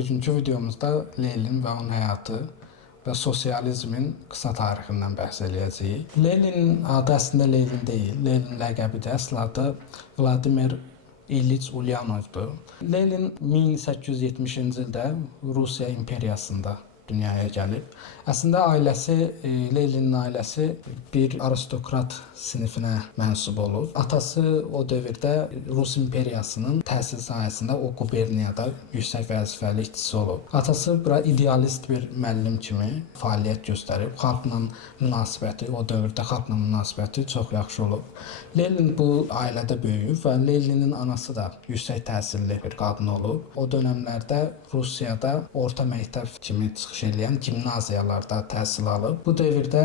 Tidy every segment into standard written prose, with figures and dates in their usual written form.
Bugünkü videomuzda Lenin və onun həyatı və sosializmin qısa tarixindən bəhs edəcəyik. Leninin adı əslində Lenin deyil. Lenin ləqəbi də əsl adı Vladimir İliç Ulyanovdur. Lenin 1870-ci ildə Rusiya imperiyasında dünyaya gəlib. Əslində ailəsi, Leninin ailəsi bir aristokrat sinifinə mənsub olub. Atası o dövrdə Rus imperiyasının təhsil sahəsində o quberniyada yüksək vəzifəli işçisi olub. Atası bura idealist bir müəllim kimi fəaliyyət göstərib. Xalqla münasibəti, o dövrdə xalqla münasibəti çox yaxşı olub. Lenin bu ailədə böyüyüb və Leninin anası da yüksək təhsilli bir qadın olub. O dönəmlərdə Rusiyada orta məktəb kimi çıxış edən gimnaziyalarda təhsil alıb. Bu dövrdə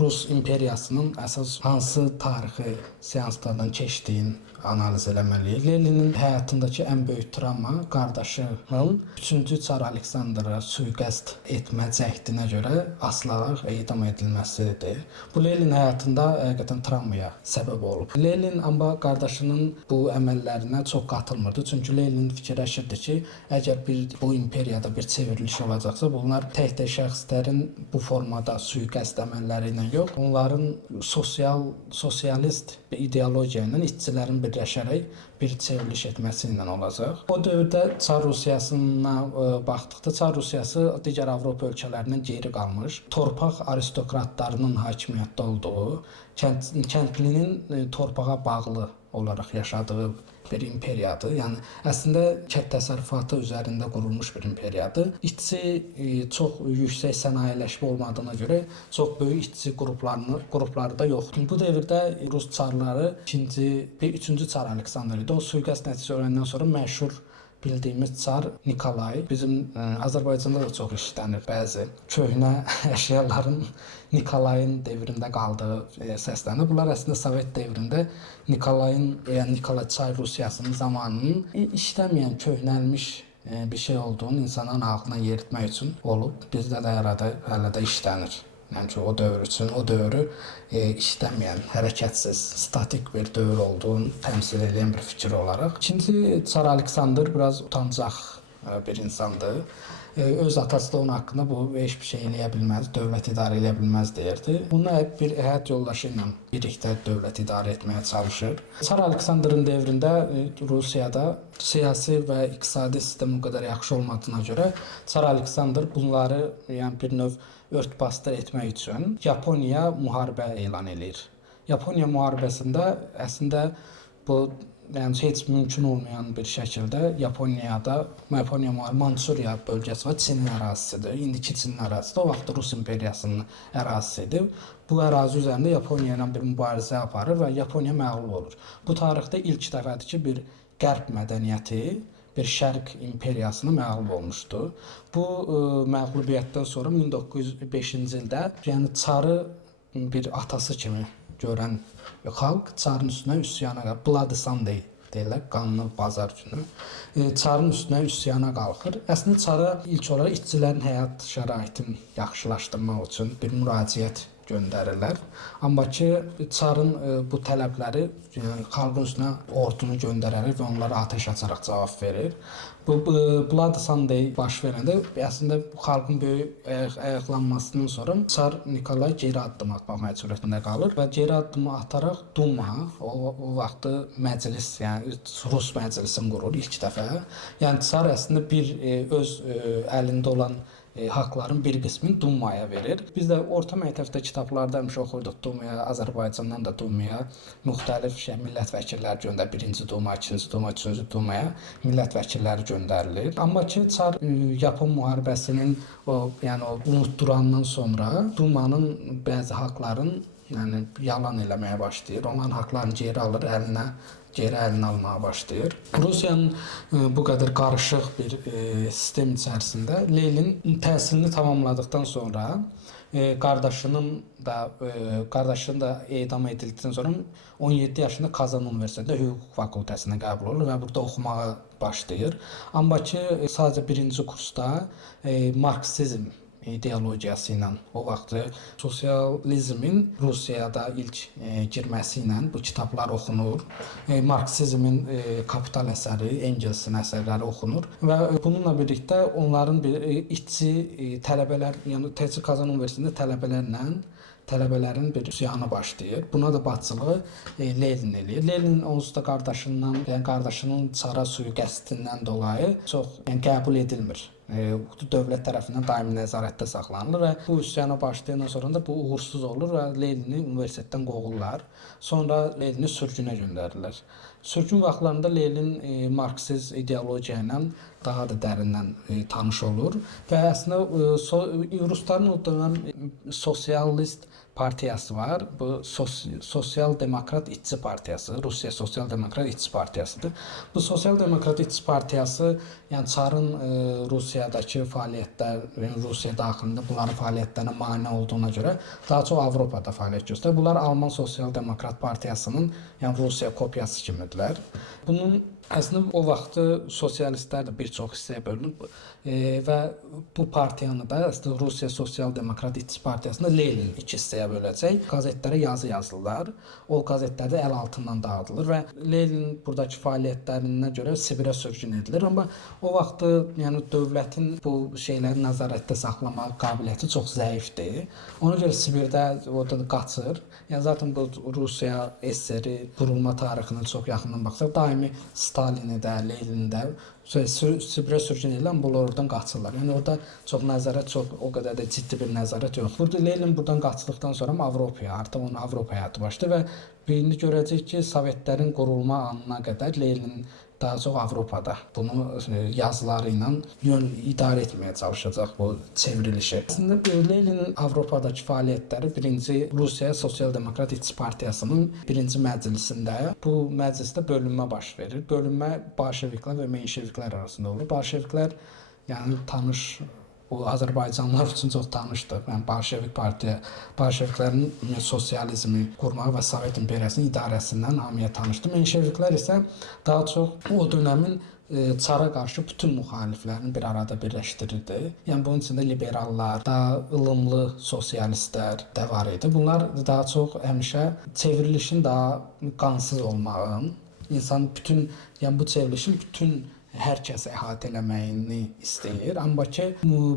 Rus imperiyasının əsas hansı tarixi seanslardan keçdiyini analiz eləməliyik. Leninin həyatındakı ən böyük travma qardaşının 3-cü Çar Aleksandra sui-qəsd etmə cəhdinə görə asılaraq edam edilməsidir. Bu Lenin həyatında həqiqətən travmaya səbəb olub. Lenin amma qardaşının bu əməllərinə çox qatılmırdı. Çünki Lenin fikirləşirdi ki, əgər bu imperiyada bir çevriliş olacaqsa, bunlar tək-tək şəxslərin bu formada sui-qəsd əməlləri ilə yox, onların sosialist bir ideologiya ilə işçilərin birləşərək bir çevriliş etməsi ilə olacaq. O dövrdə Çar Rusiyasına baxdıqda, Çar Rusiyası digər Avropa ölkələrindən geri qalmış, torpaq aristokratlarının hakimiyyətdə olduğu, kəndlinin torpağa bağlı olaraq yaşadığı bir imperiyadır. Yəni əslində kənd təsərrüfatı üzərində qurulmuş bir imperiyadır. İşçi çox yüksək sənayeləşmə olmadığına görə çox böyük işçi qrupları da yoxdur. Bu dövrdə Rus çarları 3-cü Çar Aleksandr idi. O sui-qəsd nəticəsi öləndən sonra məşhur bildiyimiz Çar Nikolay. Bizim Azərbaycanda da çox işlənir bəzi köhnə əşyaların Nikolayın devrində qaldığı səslənir. Bunlar əslində Sovet devrində Nikolay Çar Rusiyasının zamanının işləməyən, köhnəlmiş bir şey olduğunu insanların ağlına yeritmək üçün olub. Bizdə də hələ də işlənir. Yəni ki, o dövr üçün, o dövrü işləməyən, hərəkətsiz, statik bir dövr olduğunu təmsil edən bir fikir olaraq. İkinci Çar Aleksandr biraz utancaq bir insandır. Öz atası da onun haqqında bu heç bir şey eləyə bilməz, dövlət idarə eləyə bilməz deyirdi. Bunu bir həyat yoldaşı ilə birlikdə dövlət idarə etməyə çalışır. Çar Aleksandrın devrində Rusiyada siyasi və iqtisadi sistem o qədər yaxşı olmadığına görə Çar Aleksandr bunları bir növ örtbasdır etmək üçün Yaponiya müharibə elan edir. Yaponiya müharibəsində əslində bu heç mümkün olmayan bir şəkildə Mansuriya bölgəsi və Çinin ərazisidir. İndiki Çinin ərazisi də o vaxt Rus imperiyasının ərazisidir. Bu ərazi üzərində Yaponiya ilə bir mübarizə aparır və Yaponiya məğlub olur. Bu tarixdə ilk dəfədir ki, bir qərb mədəniyyəti bir şərq imperiyasına məğlub olmuşdu. Bu məğlubiyyətdən sonra 1905-ci ildə yəni Çarı bir atası kimi görən xalq Çarın üstünə üsyana qalxır. Bloody Sunday deyirlər, qanlı bazar günü. Çarın üstünə üsyana qalxır. Əslində Çara ilk olaraq işçilərin həyat şəraitini yaxşılaşdırmaq üçün bir müraciət göndərirlər. Amma ki, Çarın bu tələbləri xalqın üstünə ordunu göndərərək və onlara atəş açaraq cavab verir. Bu Bloody Sunday baş verəndə əslində xalqın böyük ayaqlanmasından sonra Çar Nikolay geri addım atmaq məcburiyyətində qalır və geri addımı ataraq Duma, o vaxtı məclis, yəni Rus məclisini qurur ilk dəfə. Yəni Çar əslində öz əlində olan haqların bir qismini Dumaya verir. Biz də orta məktəbdə kitablarda həmişə oxurduq Dumaya, Azərbaycandan da Dumaya müxtəlif millət vəkilləri göndərilir. Birinci Duma, ikinci Duma, üçüncü Dumaya millət vəkilləri göndərilir. Amma ki, Çar Yapon müharibəsinin o unutdurandan sonra Dumanın bəzi haqların yalan eləməyə başlayır. Onların haqlarını geri əlinə almağa başlayır. Rusiyanın bu qədər qarışıq bir sistem içərisində Lenin təhsilini tamamladıqdan sonra qardaşının da edam edildikdən sonra 17 yaşında Kazan Universitetində hüquq fakültəsinə qəbul olur və burada oxumağa başlayır. Amma ki, sadəcə birinci kursda marksizm ideologiyası ilə o vaxt sosializmin Rusiyada ilk girməsi ilə bu kitablar oxunur. Marksizmin Kapital əsəri, Engelsin əsərləri oxunur və bununla birlikdə onların bir işçi tələbələr, yəni təhsil Kazan Universitetində tələbələrin bir üsyanı başlayır. Buna da başçılığı Lenin eləyir. Lenin onsuz da qardaşının çara sui-qəsdindən dolayı çox qəbul edilmir. Dövlət tərəfindən daimi nəzarətdə saxlanılır və bu üsyana başlayandan sonra da bu uğursuz olur və Lenini universitetdən qovurlar. Sonra Lenini sürgünə göndərirlər. Sürgün vaxtlarında Lenin Marksist ideologiya ilə daha da dərindən tanış olur və əslində rusların o dönəm sosialist partiyası var. Bu Sosial Demokrat İşçi Partiyası, Rusiya Sosial Demokrat İşçi Partiyasıdır. Bu Sosial Demokrat İşçi Partiyası, yəni çarın Rusiyadakı fəaliyyətlər, Rusiya daxilində bunların fəaliyyətlərinə mane olduğuna görə daha çox Avropada fəaliyyət göstərir. Bunlar Alman Sosial Demokrat Partiyasının, yəni Rusiya kopyası kimidirlər. Bunun əslində o vaxtı sosialistlər də bir çox hissəyə bölünüb və bu partiyanı da əslində Rusiya Sosial Demokrat İşçi Partiyasında Lenin iki hissəyə böləcək. Qəzetlərə yazı yazırlar. O qəzetlər də əl altından dağıdılır və Lenin buradakı fəaliyyətlərinə görə Sibirə sürgün edilir. Amma o vaxt yəni dövlətin bu şeyləri nəzarətdə saxlama qabiliyyəti çox zəifdir. Ona görə Sibirdə orada qaçır. Yəni zaten bu Rusiya SSR qurulma tarixinə çox yaxından baxsaq, daimi Stalini də, Lenini də Sibirə sürgün edirlər, bunlar oradan qaçırlar. Yəni orada nəzarət o qədər də ciddi bir nəzarət yoxdur. Burada Lenin buradan qaçdıqdan sonra artıq onun Avropa həyatı başladı və birini görəcək ki, Sovetlərin qurulma anına qədər Lenin daha çox Avropada bunu yazıları ilə idarə etməyə çalışacaq bu çevrilişi. Əslində Leninin Avropadakı fəaliyyətləri birinci Rusiya Sosial Demokrat İşçi Partiyasının birinci məclisində, bu məclisdə bölünmə baş verir. Bölünmə bolşeviklər və menşeviklər arasında olur. Bolşeviklər yəni tanış, bu Azərbaycanlılar üçün çox tanışdır. Yəni bolşevik partiya, bolşeviklərin sosializmi qurmağı və Sovet imperiyasının idarəsindən hamıya tanışdır. Menşeviklər isə daha çox o dönəmin çara qarşı bütün müxaliflərini bir arada birləşdirirdi. Yəni bunun içində liberallar, daha ılımlı sosialistlər də var idi. Bunlar daha çox həmişə çevrilişin daha qansız olmağın, yəni bu çevrilişin bütün hər kəsi əhatə eləməyini istəyir. Amma ki,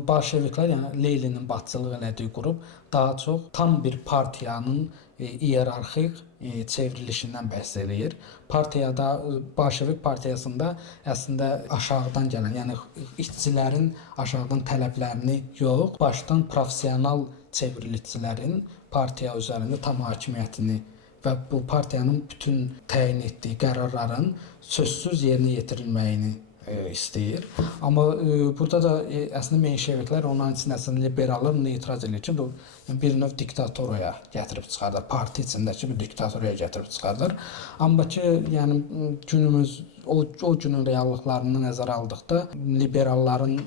bolşeviklər, yəni Leninin başçılıq elədiyi qrup daha çox tam bir partiyanın iyerarxik çevrilişindən bəhs edir. Bolşevik partiyasında əslində aşağıdan gələn, yəni işçilərin aşağıdan tələblərini yox, başdan professional çevrilişçilərin partiya üzərində tam hakimiyyətini və bu partiyanın bütün təyin etdiyi qərarların sözsüz yerinə yetirilməyini istəyir. Amma burada da əslində menşeviklər onların içində əslində liberallar etiraz edir ki, bu bir növ diktatoriyaya gətirib çıxardır. Parti içindəki bir diktatoriyaya gətirib çıxardır. Amma ki, yəni o günün reallıqlarını nəzərə aldıqda liberalların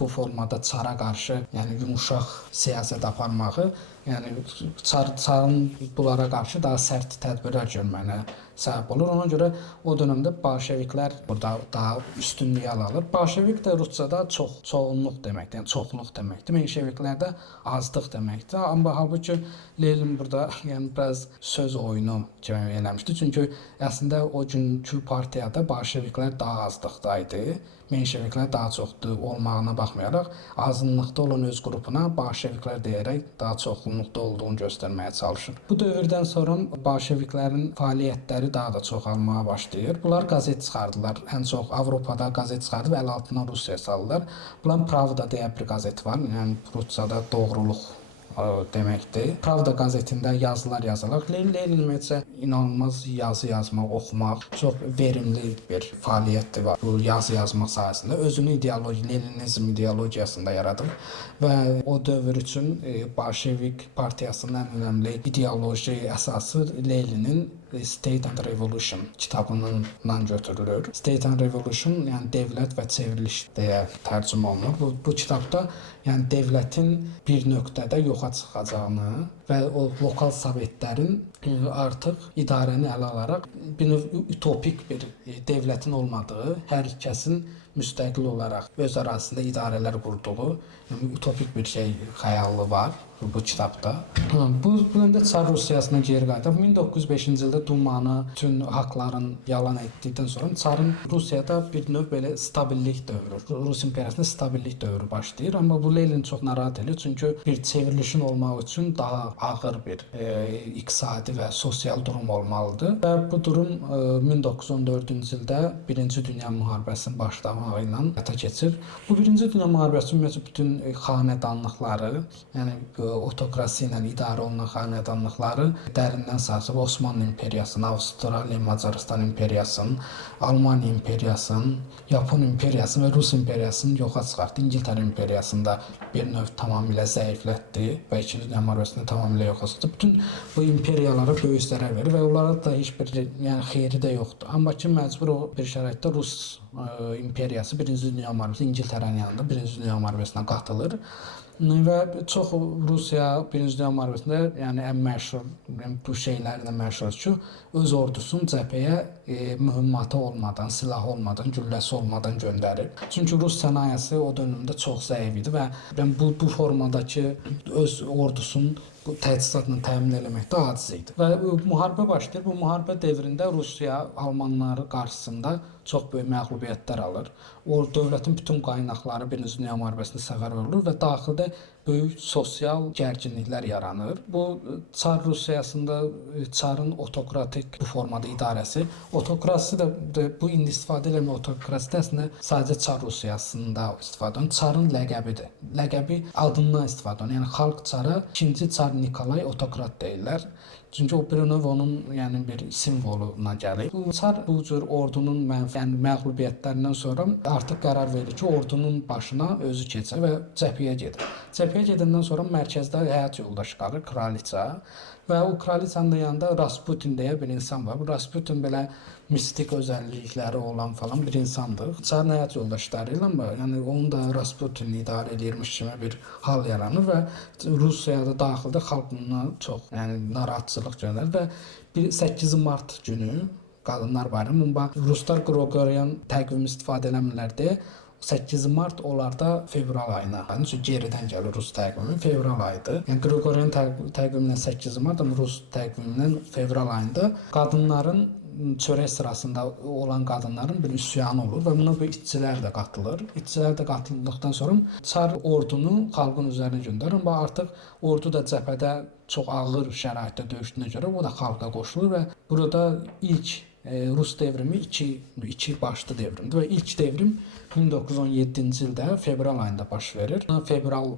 bu formada çara qarşı, yəni yumuşaq siyasət aparmağı, yəni çarın bunlara qarşı daha sərt tədbirlər görməyinə səbəb olur. Ona görə o dövrdə bolşeviklər burada daha üstünlük alır. Bolşevik də Ruscada çoxunluq deməkdir, yəni çoxluq deməkdir. Menşeviklər də azlıq deməkdir. Amma halbuki Lenin burada yəni biraz söz oyunu kimi eləmişdi. Çünki əslində o günkü partiyada bolşeviklər daha azlıqda idi. Menşeviklər daha çoxdur olmağına baxmayaraq, azınlıqda olan öz qrupuna bolşeviklər deyərək daha çoxunluqda olduğunu göstərməyə çalışır. Bu dövrdən sonra bolşeviklərin fəaliyyətləri daha da çoxalmağa başlayır. Bunlar qəzet çıxardılar. Ən çox Avropada qəzet çıxardıb əl altından Rusiyaya saldılar. Bunların Pravda deyə bir qəzet var. Yəni Ruscada doğruluq deməkdir. Pravda qəzetində yazılar yazılır. Lenin ümumiyyətcə inanılmaz yazı yazmaq, oxumaq çox verimli bir fəaliyyəti var. Bu yazı yazmaq sahəsində özünü Leninizm ideologiyasında yaradıb və o dövr üçün bolşevik partiyasının ən önəmli ideoloji əsası Leninin State and Revolution kitabından götürülür. State and Revolution, yəni dövlət və çevriliş deyə tərcümə olunur. Bu kitabda yəni dövlətin bir nöqtədə yoxa çıxacağını və o lokal sovetlərin artıq idarəni ələ alaraq bir növ utopik bir dövlətin olmadığı, hər kəsin müstəqil olaraq öz ərazisində idarələr qurduğu, yəni utopik bir xəyallı var bu kitabda. Bu da Çar Rusiyasına geri qayıdıb 1905-ci ildə Dumanı bütün haqların yalan etdikdən sonra Çarın Rusiyada bir növ belə stabillik dövrü, Rus imperiyasında stabillik dövrü başlayır. Amma bu Lenin çox narahat edir, çünki bir çevrilişin olmaq üçün daha ağır bir iqtisadi və sosial durum olmalıdır. Və bu durum 1914-cü ildə Birinci Dünya müharibəsinin başlamağı ilə həyata keçir. Bu Birinci Dünya müharibəsi ümumiyyətlə bütün xanədanlıqları, yəni otokrasi ilə idarə olunan xanədanlıqları dərindən sarsıb Osmanlı imperiyasını, Avstraliya, Macarıstan imperiyasını, Almaniya imperiyasını, Yapon imperiyasını və Rus imperiyasını yoxa çıxartdı. İngiltərə imperiyasını da bir növ tamamilə zəiflətdi və İkinci Dünya müharibəsində tamamilə yoxa çıxdı. Bütün bu imperiyalara böyük zərər verir və onlara da heç bir xeyri də yoxdur. Amma ki, məcbur o bir şəraitdə Rus imperiyası Birinci Dünya müharibəsində İngiltərənin yanında Birinci Dünya müharibəsinə qatılır. Və çox Rusiya Birinci Dünya müharibəsində yəni ən məşhur bu şeylərlə məşhur ki, öz ordusunu cəbhəyə mühimmatı olmadan, silahı olmadan, gülləsi olmadan göndərir. Çünki Rus sənayesi o dövrdə çox zəif idi və bu formadakı öz ordusunun bu təchizatla təmin etməkdə aciz idi. Və müharibə başlayır. Bu müharibə dövründə Rusiya Almanları qarşısında çox böyük məğlubiyyətlər alır. O dövlətin bütün qaynaqları Birinci Dünya müharibəsində səfərbər olur və daxildə böyük sosial gərginliklər yaranır. Bu Çar Rusiyasında Çarın otokratik bu formada idarəsi, otokrasi də bu indi istifadə edilən otokrasi də əslində sadəcə Çar Rusiyasında istifadə olunur. Çarın ləqəbidir. Ləqəbi adından istifadə olunur. Yəni xalq Çara 2-ci Çar Nikolay otokrat deyirlər. Çünki o bir növ onun yəni bir simvoluna gəlir. Çar bu cür ordunun məğlubiyyətlərindən sonra artıq qərar verir ki, ordunun başına özü keçir və cəbhəyə gedir. Cəbhəyə gedəndən sonra mərkəzdə həyat yoldaşı qalır, kraliça. Və o kraliçanın yanında Rasputin deyə bir insan var. Bu Rasputin belə mistik özəllikləri olan falan bir insandır. Çarın həyat yoldaşları ilə yəni onu da Rasputin idarə edirmiş kimi bir hal yaranır və Rusiyada daxildə xalq buna çox narahatçılıq göstərir və 8 mart günü Qadınlar Bayramı, ruslar Qrigoryan təqvimi istifadə eləmirlər deyə 8 mart onlarda fevral ayına, yəni geridən gəlir Rus təqvimi, fevral ayıdır. Yəni Qrigoryan təqvimindən 8 mart, amma Rus təqvimindən fevral ayında qadınların çörək sırasında olan qadınların bir üsyanı olur və buna bu işçilər də qatılır. İşçilər də qatıldıqdan sonra Çar ordunu xalqın üzərinə göndərir, amma artıq ordu da cəbhədə çox ağır şəraitdə döyüşdüyünə görə o da xalqa qoşulur və burada ilk Rus devrimi iki başlı devrimdir və ilk devrim 1917-ci ildə fevral ayında baş verir. Fevral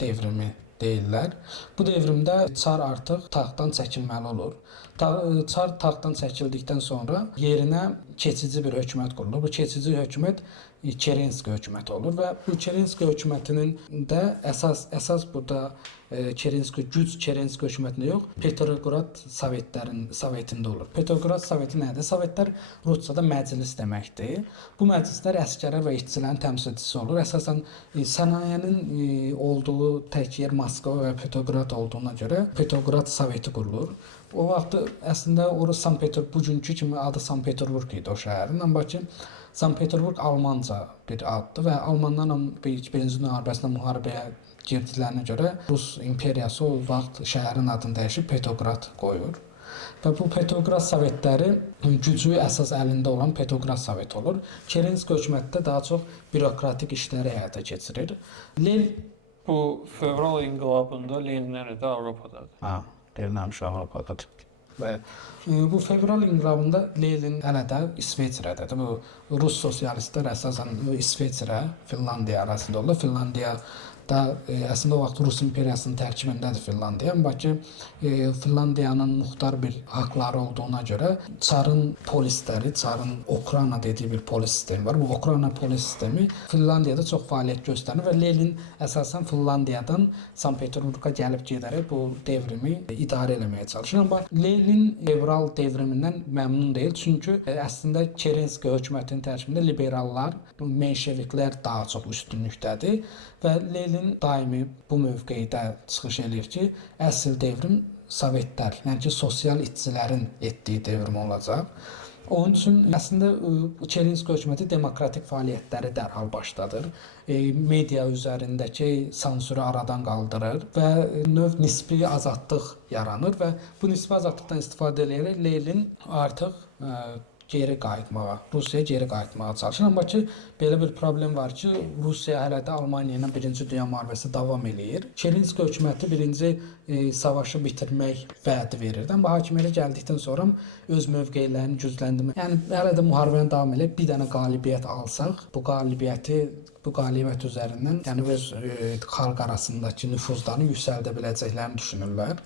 devrimi deyirlər. Bu devrimdə Çar artıq taxtdan çəkilməli olur. Çar taxtdan çəkildikdən sonra yerinə keçici bir hökumət qurulur. Bu keçici hökumət Kerenski hökuməti olur və bu Kerenski hökumətinin də əsas burada Kerenski hökumətində yox, Petrograd sovetində olur. Petrograd soveti nədir? Sovetlər Ruscada məclis deməkdir. Bu məclislər əsgərlər və işçilərin təmsilçisi olur. Əsasən sənayenin olduğu tək yer Moskva və Petrograd olduğuna görə Petrograd soveti qurulur. O vaxt əslində orası Sankt-Peterburg, bugünkü kimi adı Sankt-Peterburg idi o şəhərin, amma ki Sankt-Peterburg Almanca bir addır və Almanlarla Birinci Dünya müharibəsində müharibəyə girdiklərinə görə Rus imperiyası o vaxt şəhərin adını dəyişib Petrograd qoyur. Və bu Petrograd sovetləri gücü əsas əlində olan Petrograd soveti olur. Kerenski hökumətdə daha çox bürokratik işləri həyata keçirir. Bu fevral inqilabında Lenin nerede? Avrupa'dadır. Lenin Avrupa'dadır. Və bu fevral inqilabında Lenin hələ də İsveçrədədir. Bu Rus sosialistlər əsasən İsveçrə, Finlandiya arasında olur. Finlandiya da əslində o vaxt Rus imperiyasının tərkibindədir Finlandiya. Amma ki Finlandiyanın muxtar bir haqları olduğuna görə çarın polisləri, çarın Okrana dediyi bir polis sistemi var. Bu Okrana polis sistemi Finlandiyada çox fəaliyyət göstərir və Lenin əsasən Finlandiyadan Sankt-Peterburqa gəlib gedərək bu devrimi idarə etməyə çalışır. Amma Lenin fevral devrimindən məmnun deyil. Çünki əslində Kerenski hökumətinin tərkibində liberallar, menşeviklər daha çox üstünlükdədir və Lenin daimi bu mövqedə çıxış eləyir ki, əsl devrim Sovetlər, yəni ki, sosial işçilərin etdiyi devrim olacaq. Onun üçün əslində Kerenski hökuməti demokratik fəaliyyətləri dərhal başladır. Media üzərindəki sansürü aradan qaldırır və növ nisbi azadlıq yaranır və bu nisbi azadlıqdan istifadə edərək Lenin artıq Rusiyaya geri qayıtmağa çalışır. Amma ki, belə bir problem var ki, Rusiya hələ də Almaniya ilə Birinci Dünya müharibəsi davam eləyir. Kerenski hökuməti birinci savaşı bitirmək vədi verirdi. Amma hakimiyyətə gəldikdən sonra öz mövqelərini gücləndirmək, yəni hələ də müharibənin davam eləyib bir dənə qalibiyyət alsaq, bu qalibiyyət üzərindən, yəni öz xalq arasındakı nüfuzlarını yüksəldə biləcəklərini düşünürlər.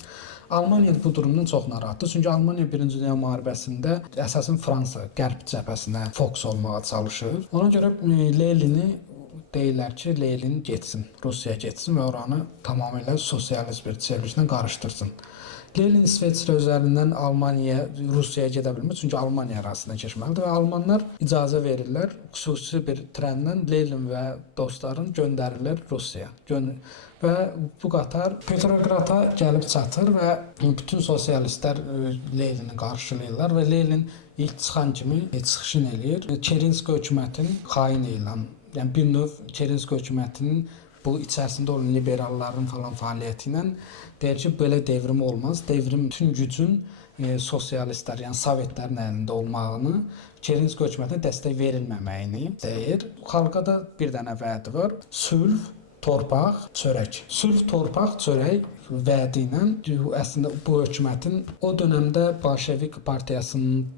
Almaniya bu durumdan çox narahatdır. Çünki Almaniya Birinci Dünya müharibəsində əsasən Fransa qərb cəbhəsinə fokus olmağa çalışır. Ona görə Lenini deyirlər ki, Lenin getsin, Rusiyaya getsin və oranı tamamilə sosialist bir çevrilişlə qarışdırsın. Lenin İsveçrə üzərindən Almaniyaya, Rusiyaya gedə bilmir, çünki Almaniya ərazisinə keçməlidir və almanlar icazə verirlər, xüsusi bir trenlə Lenin və dostlarını göndərirlər Rusiyaya. Və bu qatar Petrograda gəlib çatır və bütün sosialistlər Lenini qarşılayırlar və Lenin ilk çıxan kimi çıxışını eləyir. Kerenski hökumətinin xain elan, yəni bir növ Kerenski hökumətinin bu içərisində olan liberalların falan fəaliyyəti ilə deyir ki, belə devrim olmaz. Devrim bütün gücün sosialistlər, yəni Sovetlərin əlində olmağını, Kerenski hökumətinə dəstək verilməməyini deyir. Xalqa da bir dənə vədi var. Sülh, torpaq, çörək. Sülh, torpaq, çörək vədi ilə əslində bu hökumətin o dövrdə Bolşevik partiyasının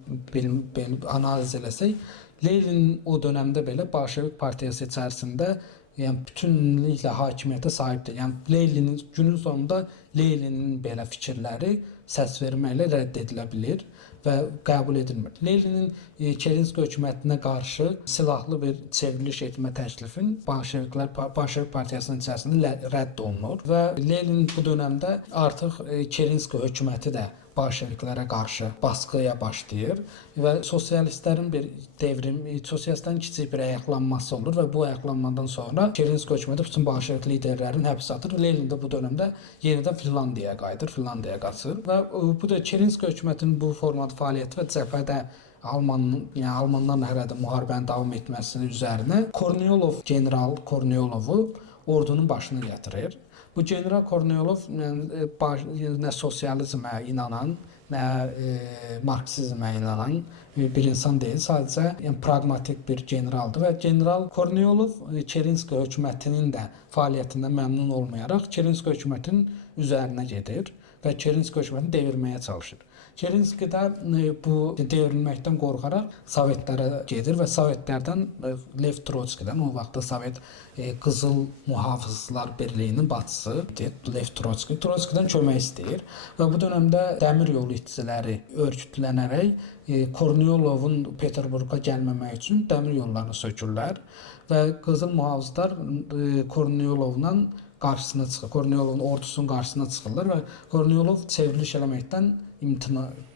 analiz eləsək, Lenin o dövrdə belə Bolşevik partiyası içərisində yəni bütünlüklə hakimiyyətə sahibdir. Yəni Leninin günün sonunda Leninin belə fikirləri səs verməklə rədd edilə bilər və qəbul edilmir. Leninin Kerenski hökumətinə qarşı silahlı bir çevriliş etmə təklifin Bolşevik partiyasının içərisində rədd olunur və Lenin bu dövrdə artıq Kerenski hökuməti də Bolşeviklərə qarşı baskıya başlayır və sosialistlərin bir sosialistlərin kiçik bir ayaqlanması olur və bu ayaqlanmadan sonra Kerenski hökuməti bütün Bolşevik liderlərini həbsə atır. Lenin də bu dövrdə yenidən Finlandiyaya qayıdır, Finlandiyaya qaçır və bu da Kerenski hökumətinin bu formada fəaliyyəti və cəbhədə Almanlarla hələ də müharibənin davam etməsinin üzərinə general Korniyolovu ordunun başına gətirir. Bu general Korniyolov nə sosializmə inanan, nə marksizmə inanan bir insan deyil. Sadəcə praqmatik bir generaldır və general Korniyolov Kerenski hökumətinin də fəaliyyətindən məmnun olmayaraq Kerenski hökumətinin üzərinə gedir və Kerenski hökumətini devirməyə çalışır. Kerenski də bu devrilməkdən qorxaraq Sovetlərə gedir və Sovetlərdən Lev Trotskidən, o vaxtda Sovet Qızıl Mühafizlər Birliyinin başçısı Lev Trotski, Trotskidən kömək istəyir və bu dövrdə dəmir yolu işçiləri örgütlənərək Korniyolovun Peterburqa gəlməmək üçün dəmir yollarını sökürlər və Qızıl Mühafizlər Korniyolovla qarşısına çıxır. Korniyolovun ordusunun qarşısına çıxırlar və Korniyolov çevriliş eləməkdən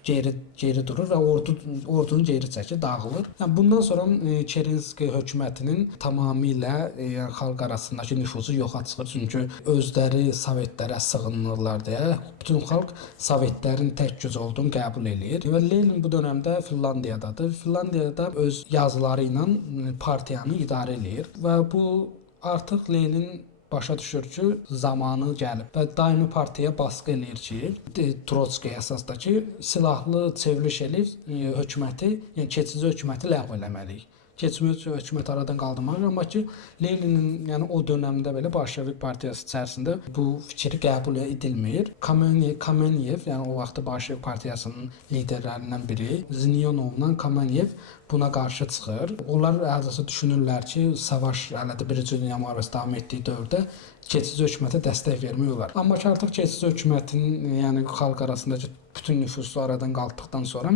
geri durur və ordunun geri çəkir, dağılır. Yəni bundan sonra Kerenski hökumətinin tamamilə xalq arasındakı nüfuzu yoxa çıxır. Çünki özləri Sovetlərə sığınırlar deyə bütün xalq Sovetlərin tək güc olduğunu qəbul eləyir. Və Lenin bu dövrdə Finlandiyadadır. Finlandiyada öz yazıları ilə partiyanı idarə eləyir və bu artıq Lenin başa düşür ki, zamanı gəlib və daimi partiyaya baskı eləyir ki, Trotski əsasdakı silahlı çevriliş eləyib hökuməti, yəni keçici hökuməti ləğv eləməliyik. keçmiş hökumət aradan qaldırmaq, amma ki Leninin yəni o dövrdə belə Bolşevik partiyası içərisində bu fikir qəbul edilmir. Kamenev, yəni o vaxt Bolşevik partiyasının liderlərindən biri Znyonovla Kamenev buna qarşı çıxır. Onlar əsasında düşünürlər ki, savaş hələ də Birinci Dünya müharibəsi davam etdiyi dövrdə keçici hökumətə dəstək vermək olar. Amma ki artıq keçici hökumətin, yəni xalq arasındakı bütün nüfusu aradan qalxdıqdan sonra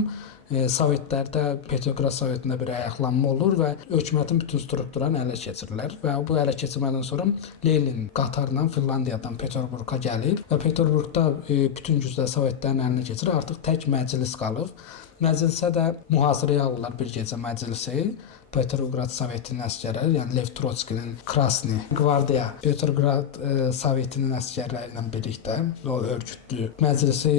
Sovetlərdə Petrograd Sovetində bir ayaqlanma olur və hökumətin bütün strukturlarını ələ keçirirlər və bu ələ keçirmədən sonra Lenin qatarla Finlandiyadan Peterburqa gəlir və Peterburqda bütün güclər Sovetlərin əlinə keçir. Artıq tək məclis qalır. Məclisə də mühasirəyə alırlar bir gecə məclisi. Petrograd Sovetinin əsgərləri, yəni Lev Trotskinin Krasni Qvardiya Petrograd Sovetinin əsgərləri ilə birlikdə o örgütlü məclisi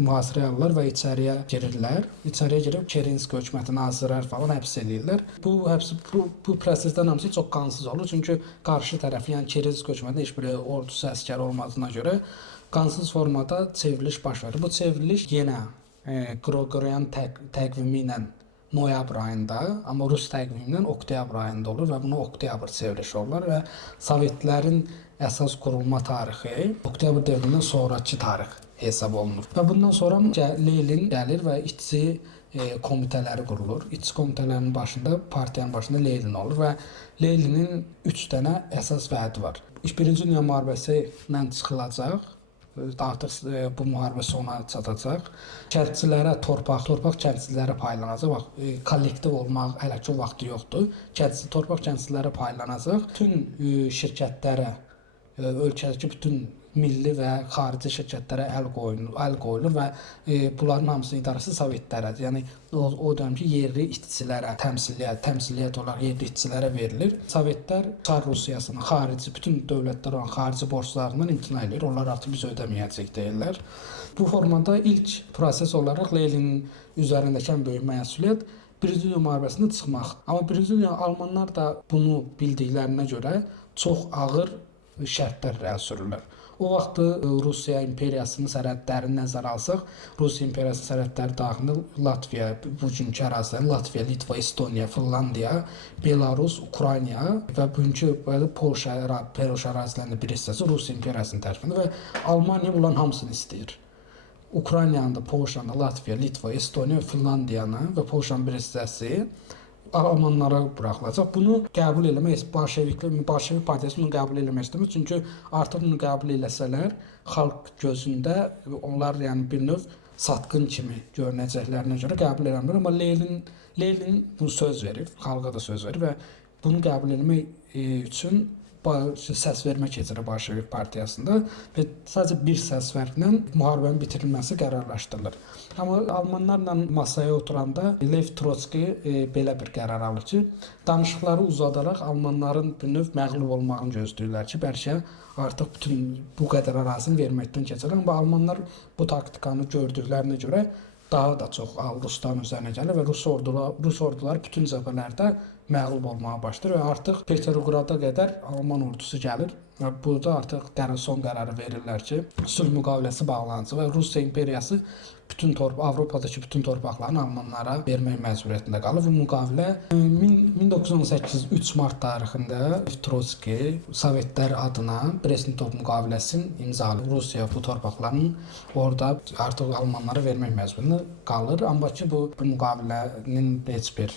mühasirəyə alırlar və içəriyə girirlər. İçəriyə girib Kerenski hökumətinin nazirləri falan həbs edirlər. Bu prosesdən hamısı çox qansız olur. Çünki qarşı tərəf, yəni Kerenski hökumətinin heç bir ordusu, əsgəri olmadığına görə qansız formada çevriliş baş verir. Bu çevriliş yenə Qrigoryan təqvimi ilə noyabr ayında, amma Rus təqvimi ilə oktyabr ayında olur və bunu oktyabr çevrilişi olurlar və Sovetlərin əsas qurulma tarixi oktyabr dövründən sonrakı tarix hesab olunur. Və bundan sonra Lenin gəlir və işçi komitələri qurulur. İşçi komitələrinin başında, partiyanın başında Lenin olur və Leninin 3 dənə əsas vədi var. Birinci Dünya müharibəsi ilə çıxılacaq. Artıq bu müharibə sona çatacaq. Kəndçilərə torpaq kəndçilərə paylanacaq. Bax, kollektiv olmaq hələ ki vaxtı yoxdur. Torpaq kəndçilərə paylanacaq. Bütün şirkətlərə, ölkədəki bütün milli və xarici şirkətlərə əl qoyulur və bunların hamısı idarəsi Sovetlərə, yəni o dövrki yerli işçilərə, təmsiliyyət olaraq yerli işçilərə verilir. Sovetlər Çar Rusiyasının xarici bütün dövlətlər olan xarici borclarından imtina edir. Onlar artıq biz ödəməyəcək deyirlər. Bu formada ilk proses olaraq Leninin üzərindəki ən böyük məsuliyyət Birinci Dünya müharibəsində çıxmaq. Amma Birinci Dünya almanlar da bunu bildiklərinə görə çox ağır şərtlər irəli sürürlər. O vaxt Rusiya imperiyasının sərhədlərini nəzərə alsaq, Rusiya imperiyasının sərhədləri daxilində Latviya, bugünkü ərazilər, Latviya, Litva, Estoniya, Finlandiya, Belarus, Ukrayna və bugünkü Polşa ərazilərinin bir hissəsi Rusiya imperiyasının tərəfində və Almaniya bunların hamısını istəyir. Ukraynanı da, Polşanı, Latviya, Litva, Estoniya, Finlandiyanı və Polşanın bir hissəsi Almanlara buraxılacaq. Bunu qəbul eləmək, Bolşevik partiyası bunu qəbul eləmək istəmir. Çünki artıq bunu qəbul eləsələr, xalq gözündə onlar yəni bir növ satqın kimi görünəcəklərinə görə qəbul eləmir. Amma Lenin bunu söz verib, xalqa da söz verib və bunu qəbul eləmək üçün səs vermə keçirir Bolşevik partiyasında və sadəcə bir səs fərqlə müharibənin bitirilməsi qərarlaşdırılır. Amma almanlarla masaya oturanda Lev Trotski belə bir qərar alır ki, danışıqları uzadaraq almanların bir növ məğlub olmağını gözləyirlər ki, bəlkə artıq bütün bu qədər ərazini verməkdən keçirlər. Amma almanlar bu taktikanı gördüklərinə görə daha da çox Rusların üzərinə gəlir və Rus orduları bütün cəbhələrdə məğlub olmağa başlayır və artıq Petrograda qədər Alman ordusu gəlir. Və burada artıq son qərarı verirlər ki, sülh müqaviləsi bağlanacaq və Rusiya imperiyası Avropadakı bütün torpaqlarını Almanlara vermək məcburiyyətində qalır. Bu müqavilə 1918 3 mart tarixində Trotski Sovetlər adına Brezhnitov müqaviləsini imzalayır. Rusiya bu torpaqlarını orada artıq Almanlara vermək məcburiyyətində qalır. Amma ki bu müqavilənin heç bir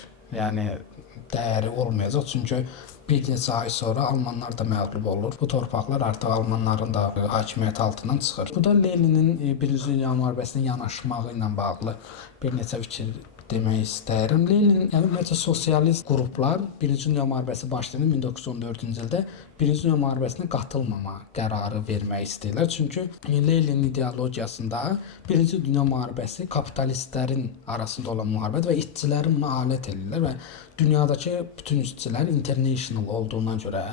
dəyəri olmayacaq. Çünki bir neçə ay sonra Almanlar da məğlub olur. Bu torpaqlar artıq Almanların da hakimiyyəti altından çıxır. Bu da Leninin Birinci Dünya müharibəsinin yanaşmağı ilə bağlı bir neçə fikir demək istəyirəm. Lenin, ümumiyyətlə sosialist qruplar Birinci Dünya müharibəsi başlayanda 1914-cü ildə Birinci Dünya müharibəsinə qatılmama qərarı vermək istəyirlər. Çünki Leninin ideologiyasında Birinci Dünya müharibəsi kapitalistlərin arasında olan müharibədir və işçilərin buna alət edirlər və dünyadakı bütün işçilər international olduğuna görə,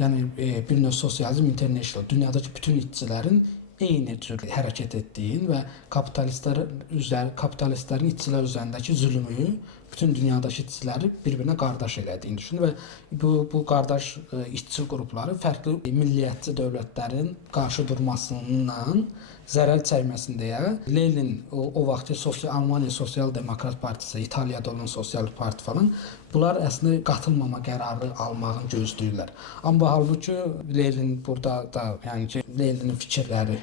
yəni bir növ sosializm international, dünyadakı bütün işçilərin eyni cür hərəkət etdiyin və kapitalistlərin işçilər üzərindəki zülmü bütün dünyadakı işçiləri bir-birinə qardaş elədiyini düşünür və bu qardaş işçi qrupları fərqli milliyyətçi dövlətlərin qarşı durmasından zərər çəkməsin deyə Lenin o vaxtki Almaniya Sosial Demokrat Partisi, İtaliyada olan Sosial Parti falan bunlar əslində qatılmama qərarı almağını gözləyirlər. Amma halbuki Lenin burada da yəni ki Leninin fikirləri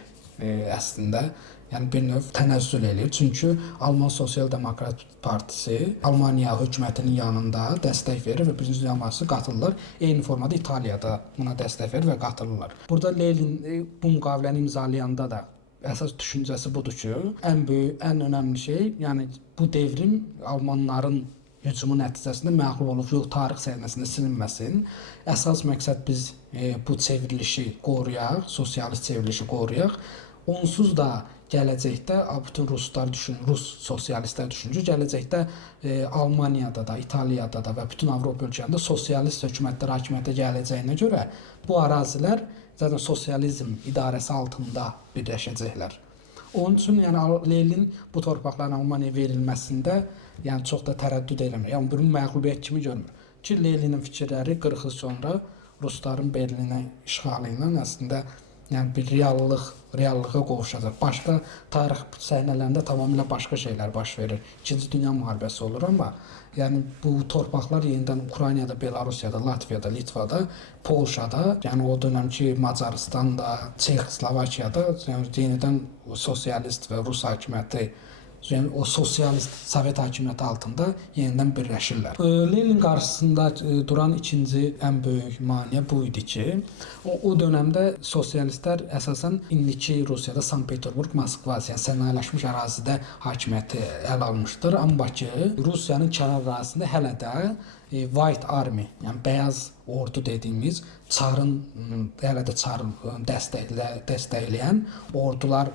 əslində yəni bir növ tənəzzül eləyir. Çünki Alman Sosial Demokrat Partisi Almaniya hökumətinin yanında dəstək verir və Birinci Dünya müharibəsinə qatılırlar. Eyni formada İtaliyada buna dəstək verir və qatılırlar. Burada Lenin bu müqaviləni imzalayanda da əsas düşüncəsi budur ki, ən böyük, ən önəmli şey, yəni bu devrim Almanların hücumu nəticəsində məğlub olub, yox tarix səhifəsində silinməsin. Əsas məqsəd biz bu çevrilişi qoruyaq, sosialist çevrilişi qoruyaq. Onsuz da gələcəkdə bütün ruslar düşünür, rus sosialistlər düşünür, gələcəkdə Almaniyada da, İtaliyada da və bütün Avropa ölkələrində sosialist hökumətlər hakimiyyətə gələcəyinə görə bu ərazilər zaten sosializm idarəsi altında birləşəcəklər. Onun üçün yəni Lenin bu torpaqların Almaniyaya verilməsində yəni çox da tərəddüd eləmir. Yəni bunu məğlubiyyət kimi görmür. Ki Leninin fikirləri 40 il sonra rusların Berlinə işğalı ilə əslində yəni bir reallığa qovuşacaq. Başqa tarix səhnələrində tamamilə başqa şeylər baş verir. İkinci Dünya müharibəsi olur, amma yəni bu torpaqlar yenidən Ukraynada, Belarusiyada, Latviyada, Litvada, Polşada, yəni o dönəmki Macaristanda, Çexoslovakiyada yəni yenidən sosialist və Rus hakimiyyəti, yəni o sosialist Sovet hakimiyyəti altında yenidən birləşirlər. Lenin qarşısında duran ikinci ən böyük maneə bu idi ki, o dövrdə sosialistlər əsasən indiki Rusiyada Sankt-Peterburq, Moskva, yəni sənayeləşmiş ərazidə hakimiyyəti əl almışdır. Amma ki, Rusiyanın kənar ərazisində hələ də White Army, yəni bəyaz ordu dediyimiz çarın hələ də çarın dəstəkləyən ordular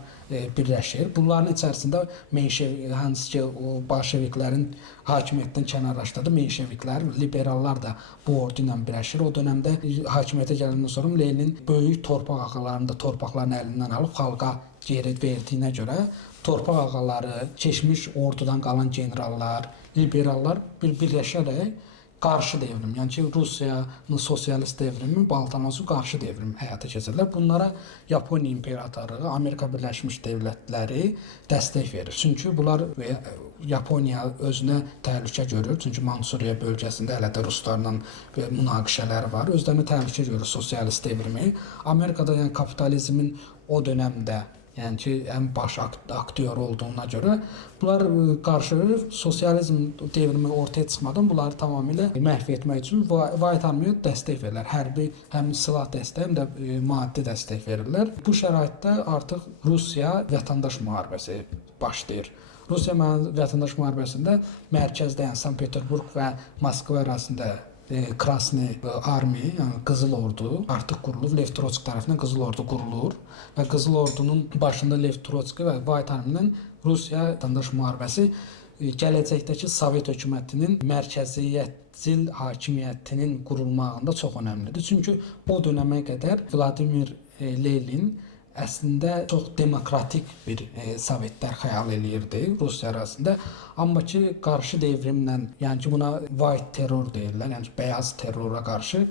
birləşir. Bunların içərisində hansı ki o bolşeviklərin hakimiyyətdən kənarlaşdırdığı menşeviklər, liberallar da bu ordu ilə birləşir. O dövrdə hakimiyyətə gələndən sonra Lenin böyük torpaq ağalarını da torpaqların əlindən alıb xalqa geri verdiyinə görə torpaq ağaları, keçmiş ordudan qalan generallar, liberallar birləşərək qarşı devrim, yəni ki Rusiyanın sosialist devrimi baltalaması qarşı devrim həyata keçirirlər. Bunlara Yaponiya imperatoru, Amerika Birləşmiş Dövlətləri dəstək verir. Çünki bunlar Yaponiya özünə təhlükə görür. Çünki Mansuriya bölgəsində hələ də ruslarla münaqişələr var. Özlərinə təhlükə görür sosialist devrimi. Amerikada yəni kapitalizmin o dövrdə yəni ki, ən baş aktyor olduğuna görə bunlar qarşı sosializm devrimi ortaya çıxmadan bunları tamamilə məhv etmək üçün White Army-yə dəstək verirlər. Hərbi, həm silah dəstək, həm də maddi dəstək verirlər. Bu şəraitdə artıq Rusiya vətəndaş müharibəsi başlayır. Rusiya vətəndaş müharibəsində mərkəzdə, yəni Sankt-Peterburq və Moskva arasında Krasni Armiya, yəni Qızıl Ordu artıq qurulur. Lev Trotski tərəfindən Qızıl Ordu qurulur və Qızıl Ordunun başında Lev Trotski və White Army-nin Rusiya vətəndaş müharibəsi gələcəkdəki Sovet hökumətinin mərkəziyyətçil hakimiyyətinin qurulmağında çox önəmlidir. Çünki o dönəmə qədər Vladimir Lenin əslində çox demokratik bir sovetlər xəyal eləyirdi Rusiya arasında. Amma ki, qarşı devrimlə, yəni ki, buna white terror deyirlər, yəni bəyaz terrora qarşı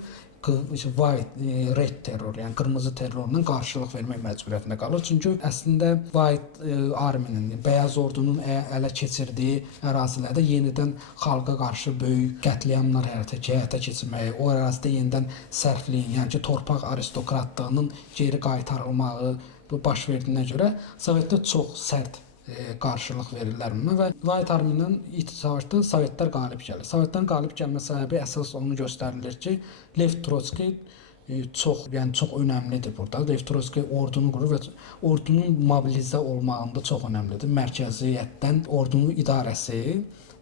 red terror, yəni qırmızı terrorla qarşılıq vermək məcburiyyətində qalır. Çünki əslində White Army-nin, bəyaz ordunun ələ keçirdiyi ərazilərdə yenidən xalqa qarşı böyük qətliamlar həyata keçirməyi, o ərazidə yenidən sərfliyin, yəni ki, torpaq aristokratlığının geri qaytarılmağı baş verdiyinə görə Sovetdə çox sərt qarşılıq verirlər buna və White Army-ilə iç savaşda Sovetlər qalib gəlir. Sovetlərin qalib gəlmə səbəbi əsas onu göstərilir ki, Lev Trotski çox önəmlidir burada. Lev Trotski ordunu qurur və ordunun mobilizə olmağında çox önəmlidir. Mərkəziyyətdən ordunun idarəsi,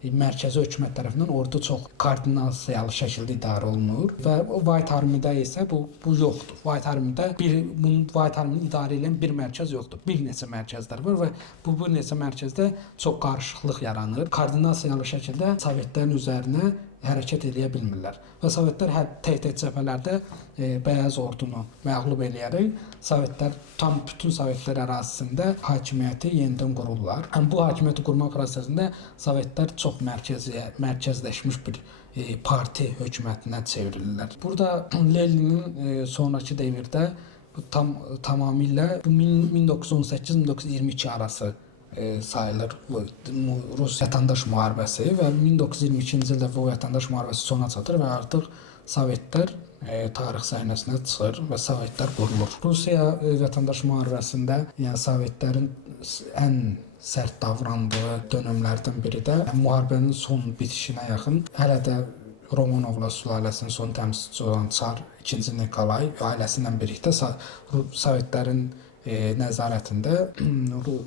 mərkəzi hökumət tərəfindən ordu çox koordinasiyalı şəkildə idarə olunur və White Army-də isə bu yoxdur. White Army-də White Army-ni idarə edən bir mərkəz yoxdur. Bir neçə mərkəzlər var və bu bir neçə mərkəzdə çox qarışıqlıq yaranır. Koordinasiyalı şəkildə Sovetlərin üzərinə hərəkət edə bilmirlər. Və Sovetlər tək-tək cəbhələrdə bəyaz ordunu məğlub eləyərək bütün Sovetlər ərazisində hakimiyyəti yenidən qururlar. Bu hakimiyyəti qurma prosesində Sovetlər çox mərkəzləşmiş bir parti hökumətinə çevrilirlər. Burada Leninin sonrakı dövrdə tamamilə 1918-1922 arası sayılır Rus vətəndaş müharibəsi və 1922-ci ildə bu vətəndaş müharibəsi sona çatır və artıq Sovetlər tarix səhnəsinə çıxır və Sovetlər qurulur. Rusiya vətəndaş müharibəsində, yəni Sovetlərin ən sərt davrandığı dönəmlərdən biri də müharibənin son bitişinə yaxın hələ də Romanovlar sülaləsinin son təmsilçisi olan Çar II. Nikolay ailəsi ilə birlikdə Sovetlərin nəzarətində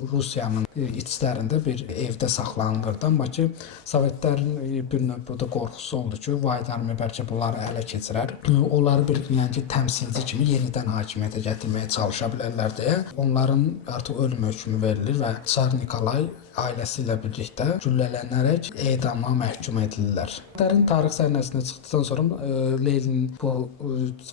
Rusiyanın içlərində bir evdə saxlanılırdı. Amma ki, Sovetlərin bir növ burada qorxusu oldu ki, White Army bəlkə bunları ələ keçirər. Onları bir təmsilçi kimi yenidən hakimiyyətə gətirməyə çalışa bilərlər deyə onların artıq ölüm hökmü verilir və Çar Nikolay ailəsi ilə birlikdə güllələnərək edama məhkum edilirlər. Sovetlərin tarix səhnəsinə çıxdıqdan sonra Lenin bu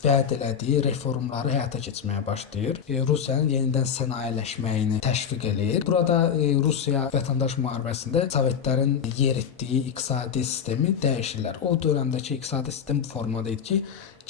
vəd elədiyi reformları həyata keçirməyə başlayır. Rusiyanın yenidən sənayeləşməyini təşviq eləyir. Burada Rusiya vətəndaş müharibəsində Sovetlərin yeritdiyi iqtisadi sistemi dəyişirlər. O dövrəmdəki iqtisadi sistem bu formada idi ki,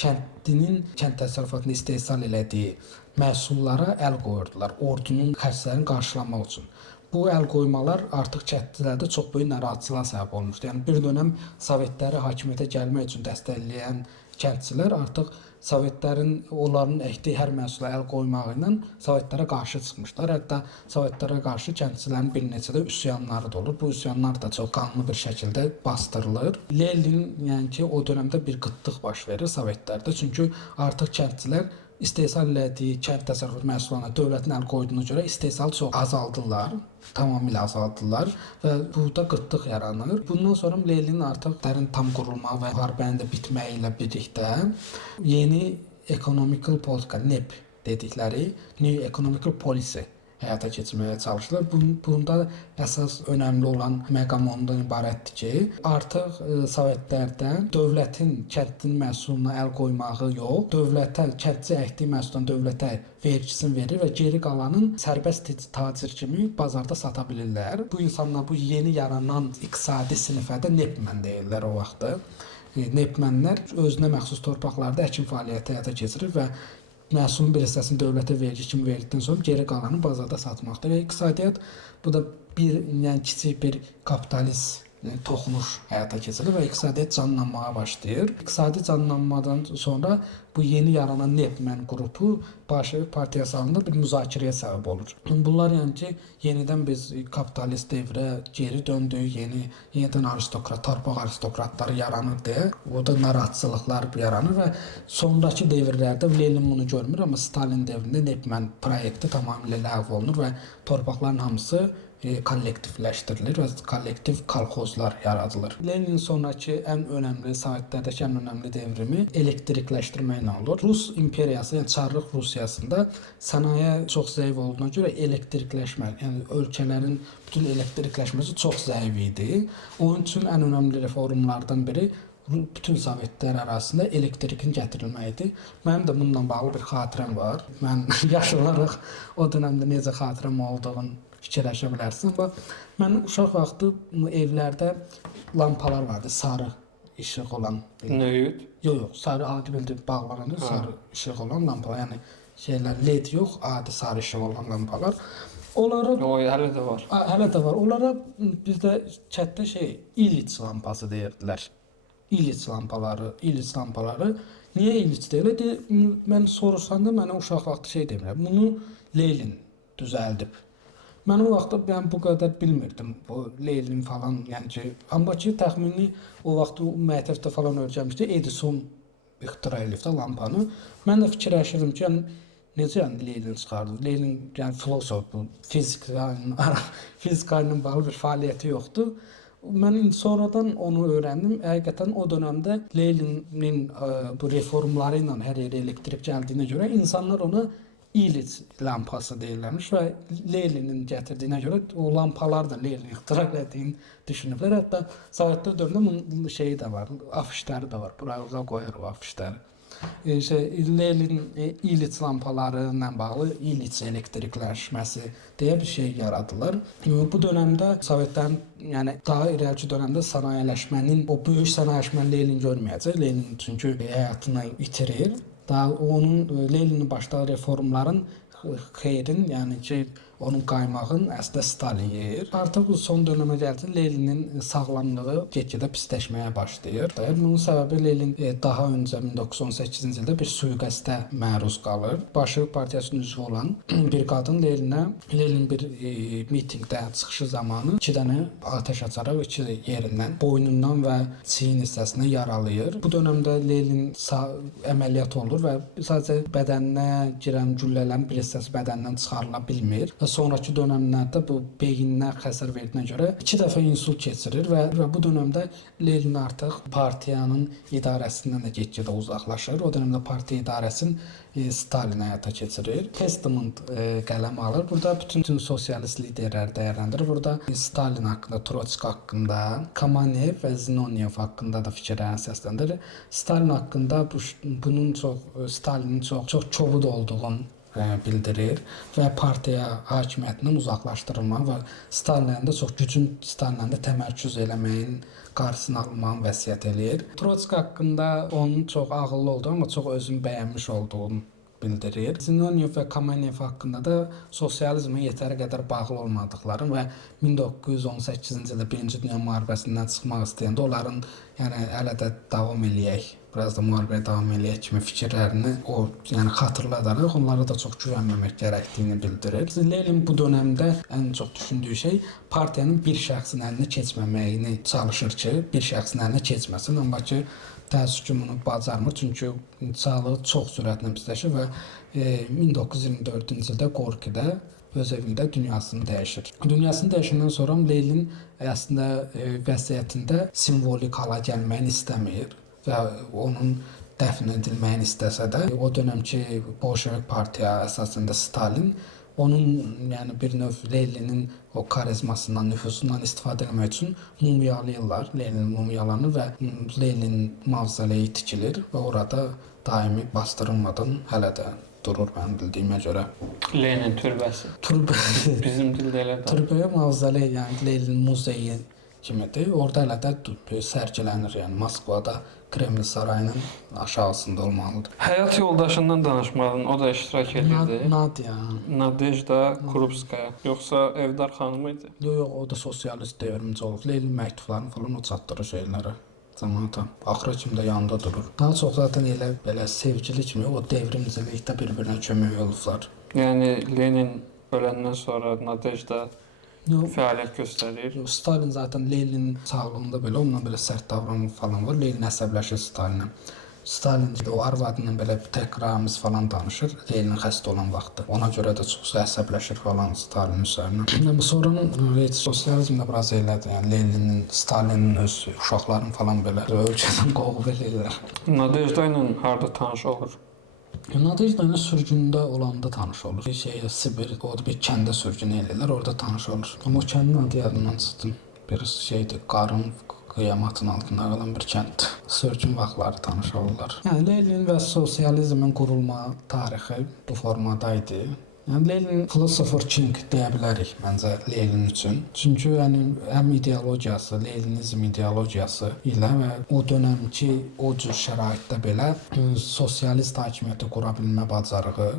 kənd təsərrüfatını istehsal elədiyi məhsullara əl qoyurdular, ordunun xərclərini qarşılamaq üçün. Bu əl qoymalar artıq kəndlilərdə çox böyük narahatçılığa səbəb olmuşdu. Yəni bir dönəm Sovetləri hakimiyyətə gəlmək üçün dəstəkləyən kəndçilər artıq Sovetlərin onların əkdiyi hər məhsula əl qoymağı ilə Sovetlərə qarşı çıxmışlar. Hətta Sovetlərə qarşı kəndçilərin bir neçə də üsyanları da olur. Bu üsyanlar da çox qanlı bir şəkildə bastırılır. Lenin, yəni ki, o dövrdə bir qıtlıq baş verir Sovetlərdə. Çünki artıq kəndçilər istehsal elədiyi kənd təsərrüfat məhsullarına dövlətin əl qoyduğuna görə istehsalı çox azaldırlar, tamamilə azaldırlar və burada qıtlıq yaranır. Bundan sonra Lenin artıq dərin tam qurulma və müharibənin də bitməyi ilə birlikdə yeni economical politika, NEP dedikləri New Economical Policy həyata keçirməyə çalışılır. Bunda əsas önəmli olan məqam ondan ibarətdir ki, artıq Sovetlərdə dövlətin kəndin məhsuluna əl qoymağı yox, kəndçi əkdiyi məhsuldan dövlətə vergisini verir və geri qalanın sərbəst tacir kimi bazarda sata bilirlər. Bu insanlar bu yeni yaranan iqtisadi sinifə də nepmən deyirlər o vaxtda. Nepmənlər özünə məxsus torpaqlarda əkin fəaliyyəti həyata keçirir və məhsulun bir hissəsini dövlətə vergi kimi verdikdən sonra geri qalanı bazarda satmaqdır. Və iqtisadiyyat bu da kiçik bir kapitalist toxunuş həyata keçirir və iqtisadiyyat canlanmağa başlayır. İqtisadi canlanmadan sonra bu yeni yaranan Nepmən qrupu Bolşevik partiyası halında bir müzakirəyə səbəb olur. Bunlar yəni ki, yenidən biz kapitalist devrə geri döndük, yenidən torpaq aristokratları yaranır deyə orada narahatçılıqlar yaranır və sonraki dövrlərdə Lenin bunu görmür, amma Stalin dövründə Nepmən proyekti tamamilə ləğv olunur və torpaqların hamısı kollektivləşdirilir və kollektiv kolxozlar yaradılır. Lenin sonraki ən önəmli, Sovetlərdəki ən önəmli devrimi elektrikləşdirmə ilə olur. Rus imperiyası, yəni Çarlıq Rusiyasında sənaye çox zəif olduğuna görə elektrikləşmə, yəni ölkələrin bütün elektrikləşməsi çox zəif idi. Onun üçün ən önəmli reformlardan biri bütün Sovetlər arasında elektrikin gətirilməyidir. Mənim də bununla bağlı bir xatirəm var. Mən yaş olaraq o dövrdə necə xatirəm olduğunu fikirləşə bilərsin. Mən uşaq vaxtı evlərdə lampalar vardı, sarı işıq olan. Nöyüd? Yox, sarı adi bildim bağlananda sarı işıq olan lampalar. Yəni LED yox, adi sarı işıq olan lampalar. Onlara hələ də var. Hələ də var. Onlara bizdə kətdə İliç lampası deyirdilər. İliç lampaları. Niyə İliç deyirlər? Mən soruşanda mənə uşaq vaxtı demirlər. Bunu Lenin düzəldib. Mən o vaxtda bu qədər bilmirdim bu Lenin falan, yəni ki, amma ki təxmini o vaxt məktəbdə falan öyrənmişdi, Edison ixtira edib də lampanı. Mən də fikirləşirdim ki, necə Lenin çıxardı? Lenin yəni filosof, bu fizika ilə bağlı bir fəaliyyəti yoxdur. Mən sonradan onu öyrəndim. Həqiqətən o dövrdə Leninin bu reformları ilə hər yerə elektrik gəldiyinə görə insanlar ona İliç lampası deyilirmiş və Leninin gətirdiyinə görə o lampalar da Lenin ixtira etdiyini düşünüblər. Hətta Sovetlər dövründə bunun şeyi də var, afişləri də var. Buraya qoyur o afişləri. Lenin İliç lampaları ilə bağlı İliç elektrikləşməsi deyə bir şey yaradılar. Bu dövrdə Sovetlərin, yəni daha irəli dövrdə sənayeləşmənin, o böyük sənayeləşməni Lenin görməyəcək. Lenin çünki həyatını itirir. Daha Leninin başladığı reformların xeyrin, yəni ki, onun qaymağın əslində Stalin yeyir. Artıq son dönəmə gəldikcə Leninin sağlamlığı get-gedə pisləşməyə başlayır. Bunun səbəbi Lenin daha öncə 1918-ci ildə bir sui-qəsdə məruz qalır. Bolşevik partiyasının üzvü olan bir qadın Lenin bir mitinqdə çıxışı zamanı 2 dənə atəş açaraq 2 yerindən, boynundan və çiyin hissəsindən yaralayır. Bu dövrdə Lenin əməliyyat olunur və sadəcə bədəninə girən güllələrin bir hissəsi bədəndən çıxarıla bilmir. Sonrakı dövrlərdə bu beyninə xəsar verdiyinə görə 2 dəfə insult keçirir və bu dövrdə Lenin artıq partiyanın idarəsindən də get-gedə uzaqlaşır. O dövrdə partiya idarəsini Stalin həyata keçirir. Testament qələm alır. Burada bütün sosialist liderləri dəyərləndirir. Burada Stalin haqqında, Trotski haqqında, Kamenev və Zinoviev haqqında da fikirlərini səsləndirir. Stalin haqqında Stalinin çox kobud olduğunu bildirir və partiya hakimiyyətindən uzaqlaşdırılma və Stalinlə də çox Stalinlə də təmərküz eləməyin qarşısını almağını vəsiyyət eləyir. Trotski haqqında onun çox ağıllı olduğunu, amma çox özünü bəyənmiş olduğunu bildirir. Zinoviev və Kamenev haqqında da sosializmə yetəri qədər bağlı olmadıqlarını və 1918-ci ildə Birinci Dünya müharibəsindən çıxmaq istəyəndə onların hələ də davam eləyək, biraz da müharibəyə davam eləyək kimi fikirlərini xatırladaraq onlara da çox güvənməmək gərəkdiyini bildirir. Lenin bu dövrdə ən çox düşündüyü şey partiyanın bir şəxsin əlinə keçməməyini çalışır ki, bir şəxsin əlinə keçməsin, amma ki təəssüf ki, bunu bacarmır, çünki sağlığı çox sürətlə pisləşir və 1924-cü ildə Qorkidə öz evində dünyasını dəyişir. Dünyasını dəyişəndən sonra Lenin əslində vəsiyyətində simvolik hala gəlməyini istəmir və onun dəfn edilməyini istəsə də, o dönəmki Bolşevik partiya əsasında Stalin onun bir növ Leninin o karizmasından, nüfuzundan istifadə etmək üçün mumyalayırlar. Lenin mumyalanır və Lenin mavzoleyi tikilir və orada daimi bastırılmadan hələ də durur mənim bildiyimə görə. Lenin türbəsi. Bizim dildə elə də. Türbəyə mavzoley, yəni Lenin muzeyi kimidir. Orada hələ də sərgilənir, yəni Moskvada Kreml sarayının aşağısında olmalıdır. Həyat yoldaşından danışmadın, o da iştirak edirdi. Nadia. Nadejda Krupskaya. Yoxsa Evdar xanım idi? Yox, o da sosialist devrimci olub. Lenin məktublarını falan o çatdırır şeylərə. Cəmaata. Axıra kimi də yanında durur. Daha çox zaten elə belə sevgili kimi o devrimcilikdə bir-birinə kömək olublar. Yəni Lenin öləndən sonra Nadejda fəaliyyət göstərir. Stalin zaten Leninin sağlığında belə onunla belə sərt davranma falan var. Lenin əsəbləşir Stalinə. Stalin o arvadla belə təkrarımız falan danışır. Lenin xəstə olan vaxtı. Ona görə də çox əsəbləşir falan Stalin üzərinə. Sonranın sosializmdə biraz elədir. Yəni Leninin, Stalinin öz uşaqlarını falan belə ölkədən qovub eləyirlər. Nadejda ilə harda tanış olur? Nadejda ilə sürgündə olanda tanış olur. Sibir, orada bir kəndə sürgün eləyirlər, orada tanış olur. Amma o kəndin adı yadımdan çıxdı. Bir şeydir, qarın qıyamatın altında qalan bir kənd. Sürgün vaxtları tanış olurlar. Yəni Lenin və sosializmin qurulma tarixi bu formada idi. Yəni Lenin philosopher king deyə bilərik məncə Lenin üçün. Çünki həm ideologiyası, Leninizm ideologiyası ilə və o dönəmki o cür şəraitdə belə sosialist hakimiyyəti qura bilmə bacarığı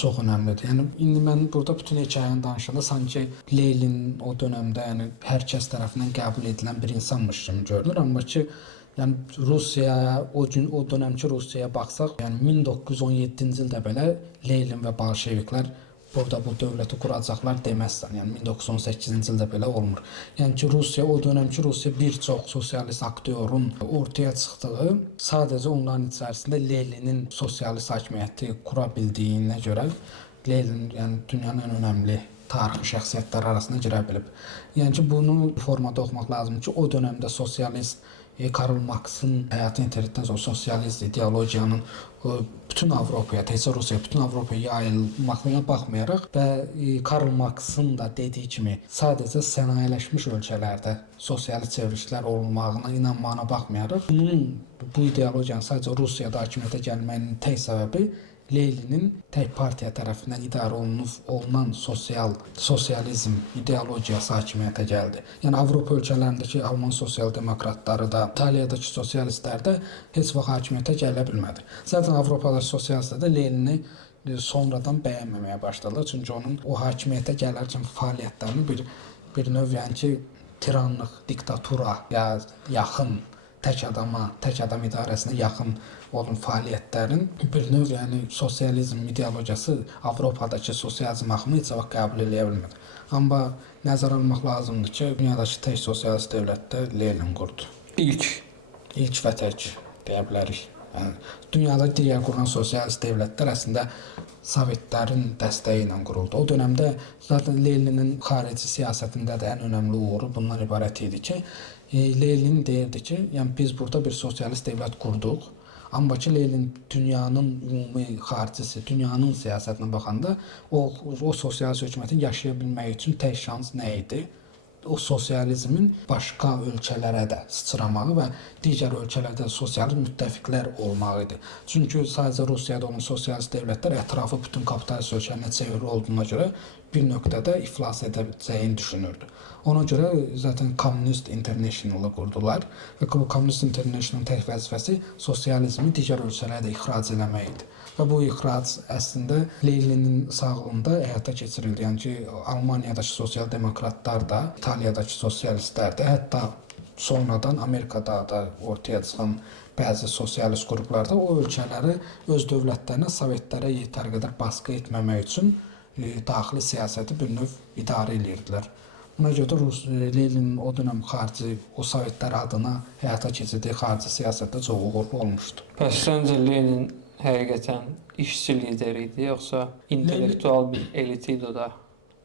çox önəmlidir. Yəni indi mən burada bütün hekayəni danışanda sanki Lenin o dönəmdə hər kəs tərəfindən qəbul edilən bir insanmış kimi görünür, amma ki Rusiyaya, o dönəmki Rusiyaya baxsaq, 1917-ci ildə belə Lenin və bolşeviklər burada bu dövləti quracaqlar deməzsən. Yəni 1918-ci ildə belə olmur. Yəni ki o dönəmki Rusiya bir çox sosialist aktyorun ortaya çıxdığı, sadəcə onların içərisində Leninin sosialist hakimiyyəti qura bildiyinə görə Lenin dünyanın ən önəmli tarixi şəxsiyyətlər arasına girə bilib. Yəni ki bunu bu formada oxumaq lazımdır ki, o dövrdə sosialist Karl Marx'ın Həyatın İnternetten sonra sosialist ideologiyanın bütün Avropaya, təkcə Rusiyaya, bütün Avropaya yayılmasına baxmayaraq və Karl Marx'ın da dediyi kimi sadəcə sənayeləşmiş ölkələrdə sosialist çevrilişlər olmağına inanmağına baxmayaraq, bu ideologiyanın sadəcə Rusiyada hakimiyyətə gəlməyinin tək səbəbi Leninin tək partiya tərəfindən idarə olunan sosializm ideologiyası hakimiyyətə gəldi. Yəni Avropa ölkələrindəki Alman sosial-demokratları da, İtaliyadakı sosialistlər də heç vaxt hakimiyyətə gələ bilmədi. Zaten Avropadakı sosialistlər də Lenini sonradan bəyənməməyə başladılar. Çünki onun o hakimiyyətə gələrkən fəaliyyətlərini bir növ yəni ki, tiranlıq, diktatura ya yaxın tək adam idarəsinə yaxın olan fəaliyyətlərin bir növ yəni sosializm ideologiyası Avropadakı sosializm axımı heç vaxt qəbul edə bilmədi. Amma nəzərə almaq lazımdır ki, dünyadakı tək sosialist dövlətdə Lenin qurdu. İlk və tək deyə bilərik. Yəni, dünyada digər qurulan sosialist dövlətlər əslində Sovetlərin dəstəyi ilə quruldu. O dövrdə zaten Leninin xarici siyasətində də ən önəmli uğuru bundan ibarət idi ki, Lenin deyirdi ki, yəni biz burada bir sosialist dövlət qurduq. Amma ki, Lenin dünyanın ümumi xaricisi, dünyanın siyasətinə baxanda o sosialist hökumətin yaşaya bilməyi üçün tək şans nə idi? O sosializmin başqa ölkələrə də sıçramağı və digər ölkələrdə sosialist müttəfiqlər olmağı idi. Çünki sadəcə Rusiyada olan sosialist dövlətlər ətrafı bütün kapitalist ölkələrə çevrili olduğuna görə bir nöqtədə iflas edəcəyini düşünürdü. Ona görə zaten Communist International-ı qurdular və bu Communist International-ın tək vəzifəsi sosializmi digər ölkələrə də ixrac eləmək idi. Və bu ixrac əslində Leninin sağlığında həyata keçirildi. Yəni ki, Almaniyadakı sosial-demokratlar da, İtaliyadakı sosialistlər də, hətta sonradan Amerikada da ortaya çıxan bəzi sosialist qruplar da o ölkələri öz dövlətlərinə, Sovetlərə yetər qədər baskı etməmək üçün daxili siyasəti bir növ idarə edirdilər. Buna görə də Leninin o dönəm xarici, o Sovetlər adına həyata keçirdiyi xarici siyasətdə çox uğurlu olmuşdu. Bəs səncə Lenin həqiqətən işçi lideri idi, yoxsa intellektual bir elit idi o da?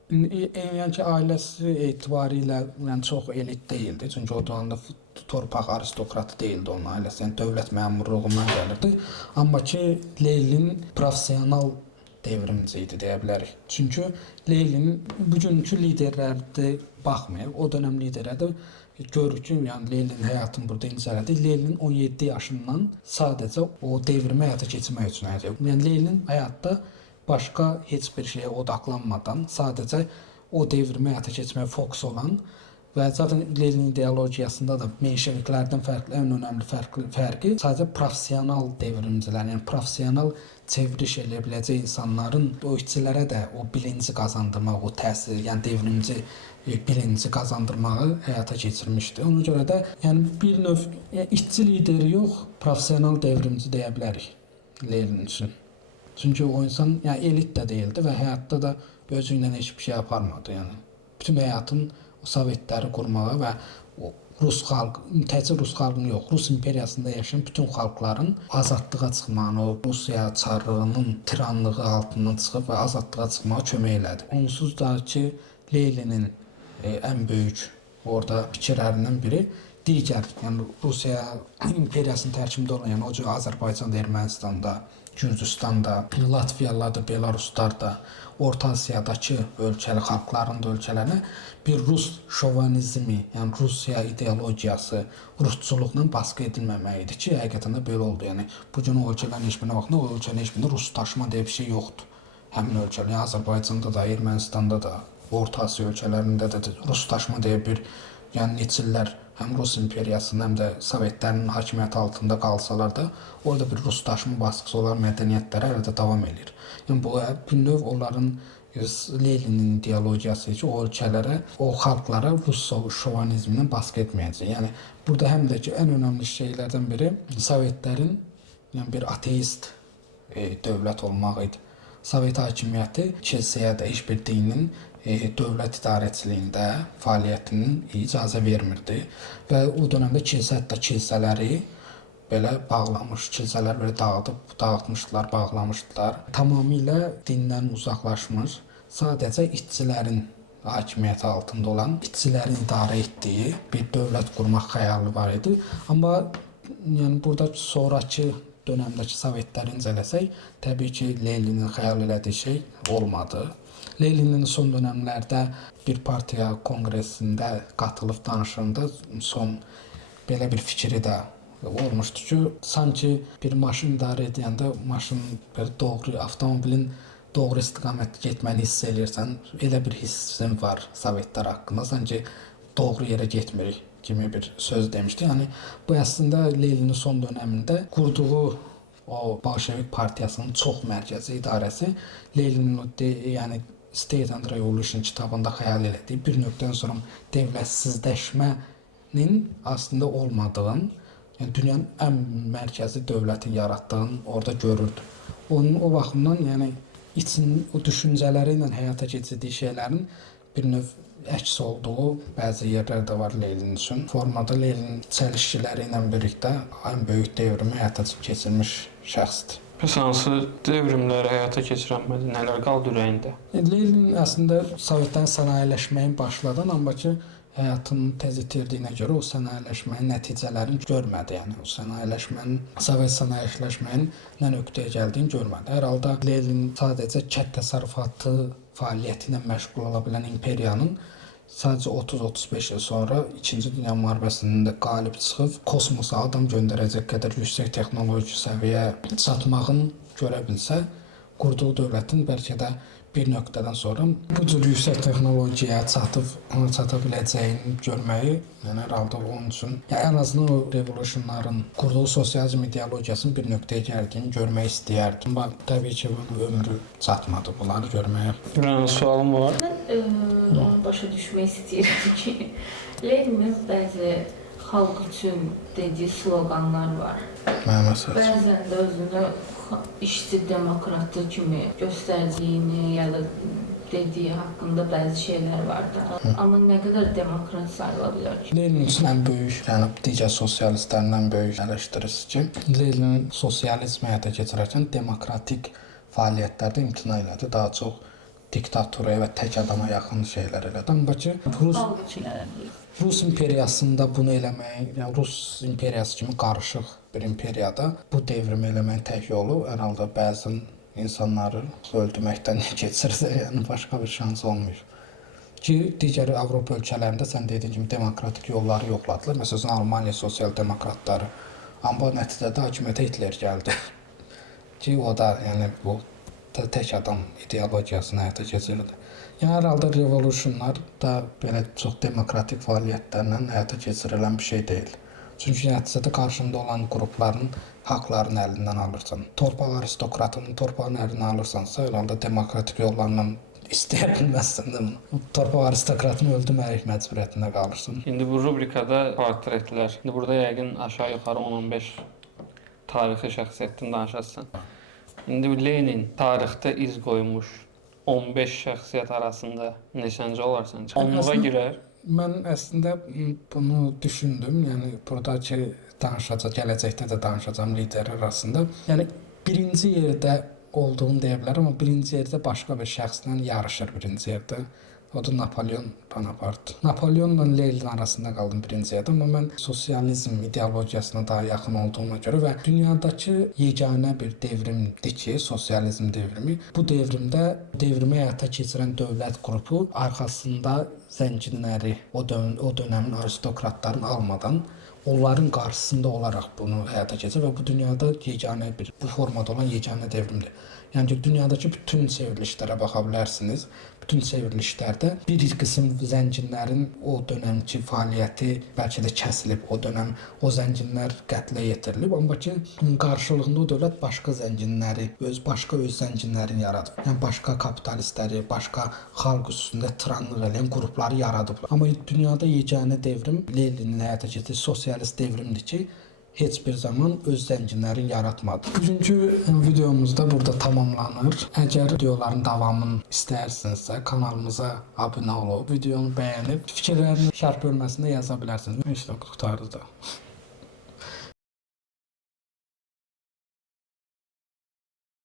Yəni ki, ailəsi etibarilə yəni çox elit deyildi. Çünki o dövrdə torpaq aristokratı deyildi onun ailəsi. Yəni dövlət məmurluğundan gəlirdi. Amma ki, Lenin professional devrimci idi deyə bilərik. Çünki Lenin bugünkü liderlərdə baxmayıb, o dönəm liderlərdə görürük ki, yəni Lenin həyatını burada incələdi. Lenin 17 yaşından sadəcə o devrimi həyata keçirmək üçün həyat. Yəni Lenin həyatda başqa heç bir şeyə odaqlanmadan sadəcə o devrimi həyata keçirməyə fokus olan və zaten Lenin ideologiyasında da menşeviklərdən fərqli, ən önəmli fərqi sadəcə professional devrimcilər, yəni professional çevriliş edə biləcək insanların o işçilərə də o bilinci qazandırmaq, o təsir, yəni devrimci bilinci qazandırmağı həyata keçirmişdi. Ona görə də yəni bir növ işçi lideri yox, professional devrimci deyə bilərik Lenin üçün. Çünki o insan yəni elit də deyildi və həyatda da özü ilə heç bir şey aparmadı. Yəni bütün həyatın o Sovetləri qurmağa və o Rus xalq, təkcə Rus xalqının yox, Rus imperiyasında yaşayan bütün xalqların azadlığa çıxmağını, o Rusiya çarlığının tiranlığı altından çıxıb və azadlığa çıxmağa kömək elədi. Onsuz da ki, Leninin ən böyük orada fikirlərindən biri digər, yəni Rusiya imperiyasının tərkibində olan, yəni o cür Azərbaycanda, Ermənistanda, Gürcüstanda, Latviyalılarda, Belaruslar da, Orta Asiyadakı ölkəli xalqların da ölkələrinə bir Rus şovinizmi, yəni Rusiya ideologiyası, rusçuluqla baskı edilməməyi idi ki, həqiqətən də belə oldu. Yəni bu gün o ölkələrin heç birinə baxanda o ölkənin heç birində ruslaşma deyə bir şey yoxdur. Həmin ölkələr, yəni Azərbaycanda da, Ermənistanda da, Orta Asiya ölkələrində də ruslaşma deyə bir, yəni neçə illər həm Rus imperiyasının, həm də Sovetlərin hakimiyyəti altında qalsalar da, orada bir ruslaşma baskısı olan mədəniyyətləri hələ də davam edir. Yəni bu bir növ onların Leninin ideologiyası ki, o ölkələrə, o xalqlara Rus şovinizmindən baskı etməyəcək. Yəni burada həm də ki, ən önəmli şeylərdən biri Sovetlərin yəni bir ateist dövlət olmağı idi. Sovet hakimiyyəti kilsəyə də heç bir dinin dövlət idarəçiliyində fəaliyyətinin icazə vermirdi və o dövrdə kilsə hətta kilsələri belə bağlamış, kilsələr belə dağıtmışdılar, bağlamışdılar. Tamamilə dindən uzaqlaşmış, sadəcə işçilərin hakimiyyəti altında olan işçilərin idarə etdiyi bir dövlət qurmaq xəyalı var idi. Amma yəni burada sonrakı dönəmdəki Sovetləri incələsək, təbii ki, Leninin xəyal elədiyi şey olmadı. Leninin son dönəmlərdə bir partiya konqresində qatılıb danışanda son belə bir fikri də olmuşdu ki, sanki bir maşın idarə edəndə maşın doğru avtomobilin doğru istiqamətdə getməni hiss eləyirsən. Elə bir hissim var Sovetlər haqqında, sanki doğru yerə getmirik kimi bir söz demişdi. Yəni bu əslində Leninin son dönəmində qurduğu o Bolşevik partiyasının çox mərkəzi idarəsi Leninin yəni State and Revolution kitabında xəyal elədiyi bir nöqtədən sonra dövlətsizləşmənin aslında olmadığını, yəni dünyanın ən mərkəzi dövlətin yaratdığını orada görürdü. Onun o baxımdan, yəni o düşüncələri ilə həyata keçirdiyi şeylərin bir növ əks olduğu bəzi yerlər də var Lenin üçün. Formada Lenin çəlişkiləri ilə birlikdə ən böyük devrimi həyata keçirmiş şəxsdir. Bəs hansı devrimləri həyata keçirənmədi, nələr qaldı ürəyində? Lenin əslində Sovetlərin sənayeləşməyin başladan, amma ki, həyatını tez itirdiyinə görə o sənayeləşməyin nəticələrini görmədi. Yəni o sənayeləşmənin, Sovet sənayeləşməyin nə nöqtəyə gəldiyini görmədi. Hər halda Lenin sadəcə kənd təsərrüfatı fəaliyyəti ilə məşğul ola bilən imperiyanın sadəcə 30-35 il sonra 2-ci Dünya müharibəsində qalib çıxıb kosmosa adam göndərəcək qədər yüksək texnoloji səviyyəyə çatmağını görə bilsə, qurduğu dövlətin bəlkə də bir nöqtədən sonra bu cür yüksək texnologiyaya çata biləcəyini görməyi, yəni hər halda onun üçün, yəni ən azından o revolutionların qurduğu sosializm ideologiyasının bir nöqtəyə gəldiyini görmək istəyərdim. Amma təbii ki, ömrü çatmadı bunları görməyə. Bir sualım var. Mən onu başa düşmək istəyirəm ki, Leninin bəzi xalq üçün dediyi sloqanlar var. Bəzən də özünü işçi demokratı kimi göstərdiyini ya da dediyi haqqında bəzi şeylər var da. Amma nə qədər demokrat sayıla bilər ki? Lenin üçün ən böyük, yəni digər sosialistlərin ən böyük eleştirisi ki, Lenin sosializmi həyata keçirərkən demokratik fəaliyyətlərdə imtina elədi. Daha çox diktaturaya və tək adama yaxın şeylər elədi. Amma ki, Rus imperiyasında bunu eləmək, yəni Rus imperiyası kimi qarışıq bir imperiyada bu devrimi eləməyin tək yolu hər halda bəzi insanları öldürməkdən keçirsə, yəni başqa bir şans olmuyor. Ki, digər Avropa ölkələrində sən dediyin kimi demokratik yolları yoxladılar. Məsələn, Almaniya sosial-demokratları. Amma nəticədə hakimiyyətə Hitler gəldi. Ki, o da yəni bu tək adam ideologiyasını həyata keçirdi. Yəni, hər halda revolutionlar da belə çox demokratik fəaliyyətlərlə həyata keçirilən bir şey deyil. Çünki nəticədə qarşında olan qrupların haqlarını əlindən alırsan. Torpaq aristokratının torpağını əlindən alırsansa, hər halda demokratik yollarla istəyə bilməzsən də bunu. Torpaq aristokratını öldürmərək məcburiyyətində qalırsan. İndi bu rubrikada portretlər. İndi burada yəqin aşağı yuxarı 10-15 tarixi şəxsiyyətdən danışasan. İndi Lenin tarixdə iz qoymuş 15 şəxsiyyət arasında neçənci olarsan? 10-luğa girər. Mən əslində bunu düşündüm. Yəni buradakı gələcəkdə də danışacağım liderlər arasında. Yəni birinci yerdə olduğunu deyə bilərəm, amma birinci yerdə başqa bir şəxslə yarışır birinci yerdə. O da Napolyon Bonaparte. Napolyonla Lenin arasında qaldım birinci yerdə, amma mən sosializm ideologiyasına daha yaxın olduğuma görə və dünyadakı yeganə bir devrimdir ki, sosializm devrimi. Bu devrimdə devrimi həyata keçirən dövlət qrupu arxasında zənginləri, o dönəmin aristokratlarını almadan onların qarşısında olaraq bunu həyata keçirir və bu dünyada yeganə bir, bu formada olan yeganə devrimdir. Yəni ki, dünyadakı bütün çevrilişlərə baxa bilərsiniz. Bütün çevrilişlərdə bir qism zənginlərin o dönəmki fəaliyyəti bəlkə də kəsilib, o dönəm o zənginlər qətlə yetirilib, amma ki, qarşılığında o dövlət başqa zənginləri, öz zənginlərini yaradıb. Yəni başqa kapitalistləri, başqa xalq üstündə tiranlıq edən qrupları yaradıblar. Amma dünyada yeganə devrim Leninin həyata keçirdiyi sosialist devrimdir ki, heç bir zaman öz zənginlərini yaratmadı. Bugünkü videomuz da burada tamamlanır. Əgər videoların davamını istəyirsinizsə, kanalımıza abunə olub, videonu bəyənib, fikirlərini şərh bölməsində yaza bilərsiniz. İşte qurtardı da.